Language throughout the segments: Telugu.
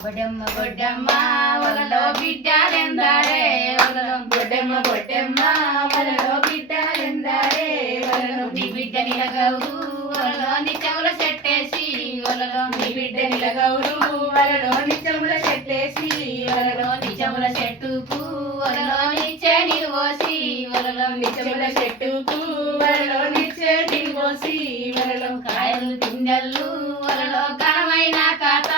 బొడ్డెమ్మ బొడ్డెమ్మ వలలో బిడ్డలెందరే వలలో బొడ్డెమ్మ బొడ్డెమ్మ వలలో బిడ్డలెందరే వలలో నీ బిడ్డ నిలగౌరు వలలో నిత్యముల చెట్టేసి వలలో నీ బిడ్డ నిలగౌరు వలలో నిత్యముల చెట్టేసి వలలో నిత్యముల చెట్టుకు వలలో నిచ్చే నీరు పోసి వలలో నిత్యముల చెట్టుకు వలలో నిచ్చే నీరు పోసి వలలో కాయలు పిందెళ్ళు వలలో ఘనమైన కథ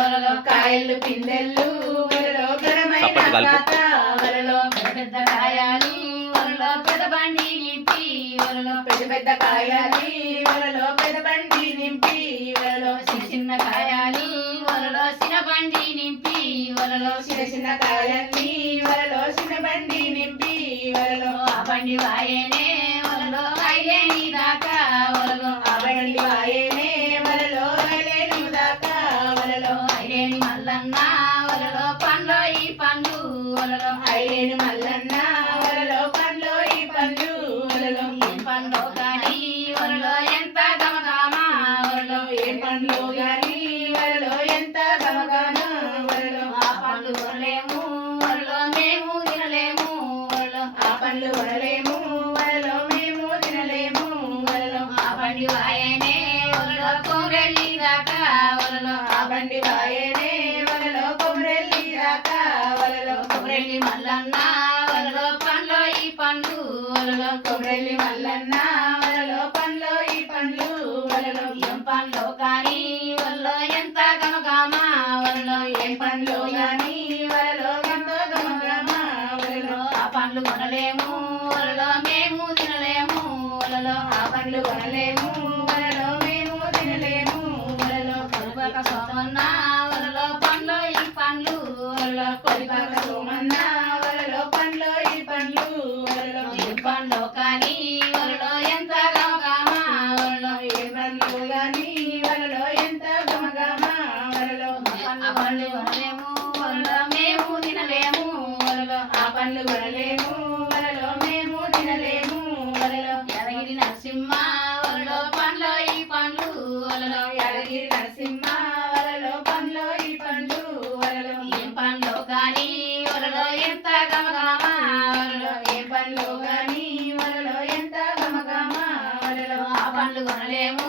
వలలో కాయలు పిందెళ్ళు వలలో ఘనమైన కథ వలలో పెద్ద కాయాలు వలలో పెద్ద బండి నింపి వలలో పెద్ద పెద్ద కాయాలి వలలో పెద్ద బండి నింపి వలలో చిన్న చిన్న కాయాలు వలలో చిన్న బండి నింపి వలలో చిన్న చిన్న కాయాన్ని వలలో చిన్న బండి నింపి వలలో ఆ బండి వాయనే వలలో ఐలేని దాకా వలలో ఆ బండి వాయేనే వలలో ఐలేని దాకా వలలో ఐలేని మల్లన్న వలలో పండ్లో ఈ పండ్లు వలలో ఐలేని మల్లన్న వలలో పండ్లు ఈ పండ్లు వలలో ఏం పండ్లో కానీ వలలో ఎంత గమగమా వలలో ఏ పండ్లు గాని వలలో ఎంత గమగాన వలలో ఆ పండ్లు కొనలేము వలలో మేము తినలేము వలలో ఆ పండ్లు కొనలేము వలలో మేము తినలేము వలలో ఆ బండి వాయనే వలలో కోరెల్లి దాకా వలలో ఆ బండి వాయేనే వలలో కొమరెల్లి దాకా వలలో కొమరెల్లి మల్లన్న వలలో పండ్లో ఈ పండ్లు వలలో కొమరెల్లి మల్లన్న వలలో పండ్లు ఈ పండ్లు వలలో ఏం పండ్లో కానీ వలలో ఎంత గమగమా వలలో ఏం పండ్లు గాని వలలో ఎంతో గమగమ వలలో ఆ పండ్లు కొనలేము వలలో మేము తినలేము వలలో ఆ పండ్లు కొనలేము వలలో మేము తినలేము వలలో కొనుగోక సోమన్న వలలో పండ్లో ఈ పండ్లు వలలో కొలిపాక సోమన్న వలలో పండ్లు ఈ పండ్లు వలలో ఏం పండ్లో కానీ వలలో ఎంత గమగమా వలలో ఏ పండ్లు గాని వలలో ఎంత గమగమ వలలో ఆ పండ్లు కొనలేము వలలో మేము తినలేము వలలో ఆ పండ్లు కొనలేము వలలో మేము తినలేము వలలో యాదగిరి నరసింహ వలలో పండ్లో ఈ పండ్లు వలలో యాదగిరి నరసింహ వలలో పండ్లు ఈ పండ్లు వలలో ఏం పండ్లో కానీ వలలో ఎంత గమగమా వలలో ఏ పండ్లు గాని వలలో ఎంత గమగమ వలలో ఆ పండ్లు కొనలేము